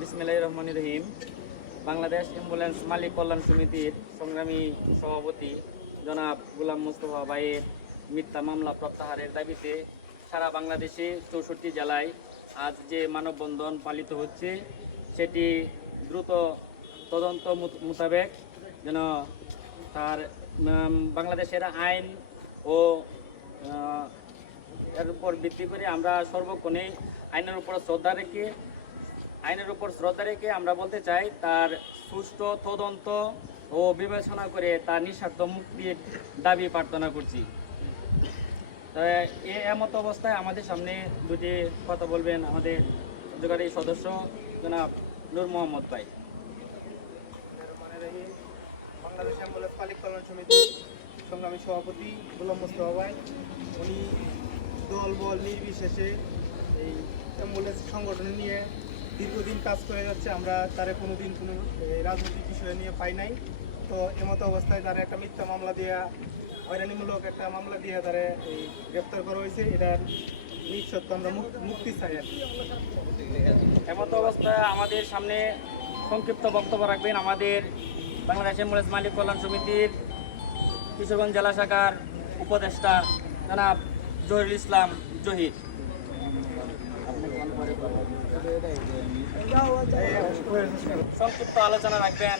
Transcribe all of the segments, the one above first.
বিসমিল্লাহির রহমানির রহিম। বাংলাদেশ অ্যাম্বুলেন্স মালিক কল্যাণ সমিতির সংগ্রামী সভাপতি জনাব গোলাম মোস্তফা ভাইয়ের মিথ্যা মামলা প্রত্যাহারের দাবিতে সারা বাংলাদেশে 64 জেলায় আজ যে মানববন্ধন পালিত হচ্ছে সেটি দ্রুত তদন্ত মোতাবেক যেন তার বাংলাদেশের আইন ও এর উপর ভিত্তি করে আমরা সর্বক্ষণে আইনের উপর শ্রদ্ধা রেখে আমরা বলতে চাই তার সুষ্ঠু তদন্ত ও বিবেচনা করে তার নিঃস্বার্থ মুক্তির দাবি প্রার্থনা করছি। এমত অবস্থায় আমাদের সামনে দুটি কথা বলবেন আমাদের কার্যকারী সদস্য জনাব নূর মোহাম্মদ ভাই। বাংলাদেশ অ্যাম্বুলেন্স মালিক কল্যাণ সমিতি সংগ্রামী সভাপতি গোলাম মোস্তফা ভাই, উনি দল বল নির্বিশেষে এই অ্যাম্বুলেন্স সংগঠন নিয়ে দীর্ঘদিন কাজ করে যাচ্ছে। আমরা তারা কোনোদিন কোনো রাজনৈতিক বিষয় নিয়ে পাই নাই। তো এমতো অবস্থায় তারা একটা মিথ্যা মামলা দেওয়া, হয়রানিমূলক একটা মামলা দিয়ে তারা এই গ্রেপ্তার করা হয়েছে। এটার নিঃসত্ত্ব আমরা মুক্তি চাই আর কি। এমতো অবস্থায় আমাদের সামনে সংক্ষিপ্ত বক্তব্য রাখবেন আমাদের বাংলাদেশ অ্যাম্বুলেন্স মালিক কল্যাণ সমিতির কিশোরগঞ্জ জেলা শাখার উপদেষ্টা জনাব জহিরুল ইসলাম জহির। সংক্ষিপ্ত আলোচনা রাখবেন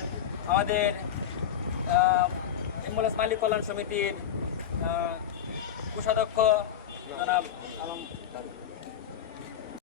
আমাদের অ্যাম্বুলেন্স মালিক কল্যাণ সমিতির কোষাধ্যক্ষ জনাব আলম।